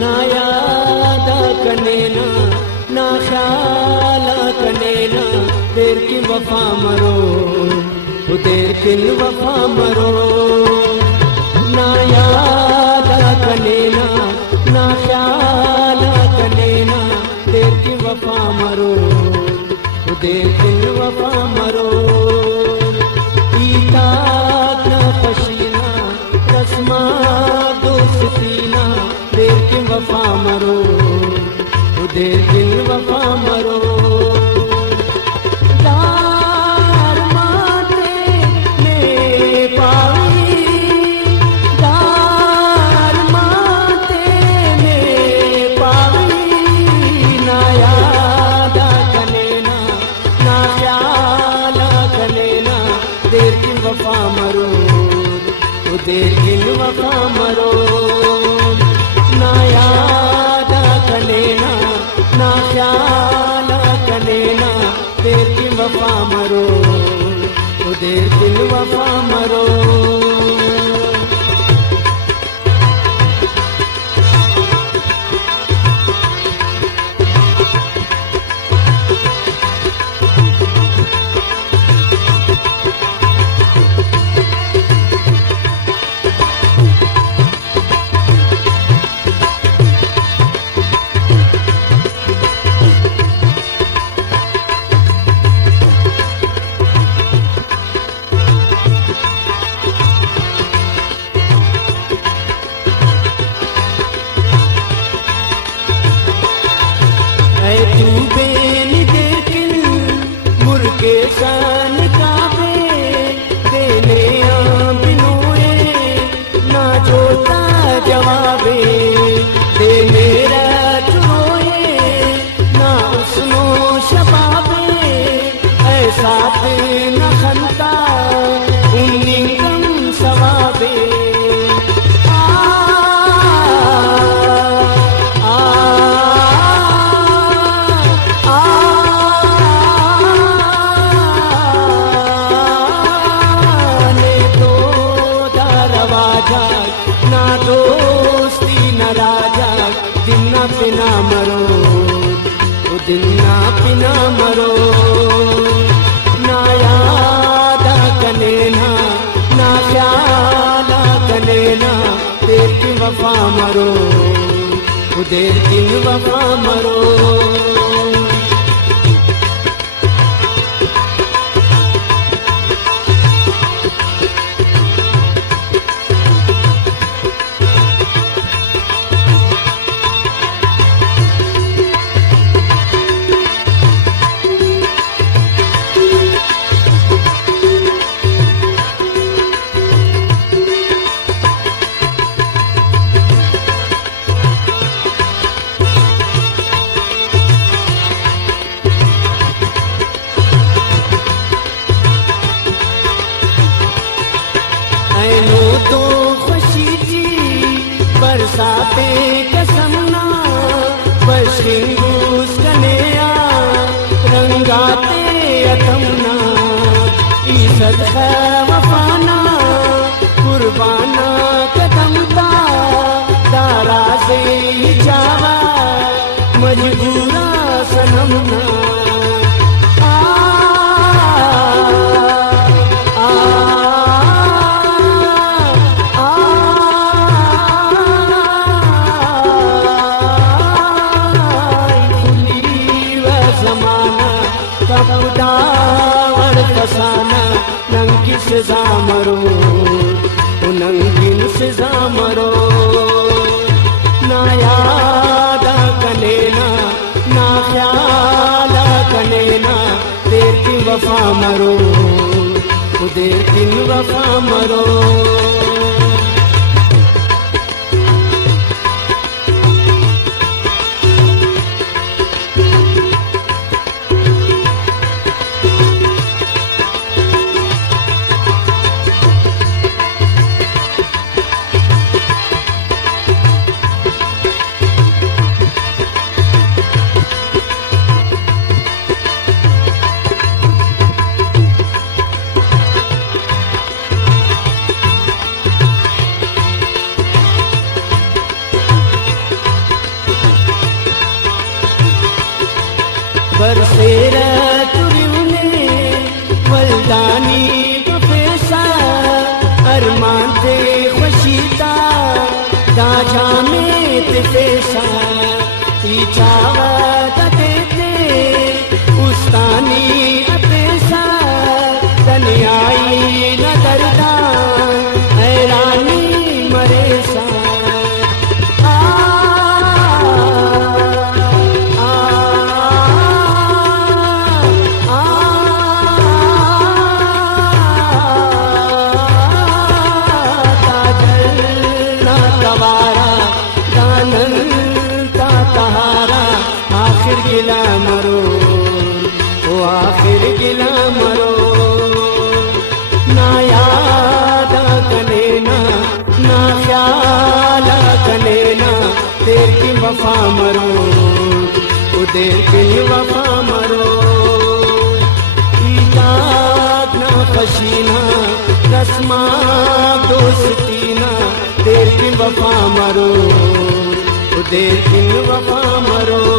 ना याद कनेना ना ख्याल कनेना देर की वफा मरो वो देर किन वफा मरो ना याद कनेना ना ख्याल कनेना देर की वफा मरो वो देर किन वफा मरो ईता ना पसीना रस्मा दोस्तीना देर की वफा मरो वो देर किन वफा मरो देर किन वफा मरो ना याद कनेना ना ख्याल कनेना देर की वफा मरो वो देर किन वफा मरो ना दोस्ती न राजा दिन ना पिना मरो वो दिन ना पिना मरो ना याद कनेना ना ख्याल कनेना देर की वफा मरो वो देर की वफा मरो तो खुशी जी बरसाते कसमना बशिंगूस कनेया रंगाते अतमना ईसद है वफाना कुर्बाना कदमता दारा से जावा मजबूरा सनमना नंगी सजा मरो नंगी सजा मरो ना याद कनेना ना ख्याल कनेना देर की वफा मरो देर की वफा मरो तेरा तुरिउने वल्दानी पेशा अरमान ते खुशीता दाजा में ते पेशा इचावा देते उस्तानी अपेशा तनियाई न दरदा हैरानी मरेसा आखिर गिला मरो ओ आखिर गिला मरो ना याद कने ना ख्याल कने ना देर की वफा मरो ओ देर की वफा मरो ईजाद ना पसीना रस्मा दोस्ती ना देर की वफा मरो ओ देर की वफा मरो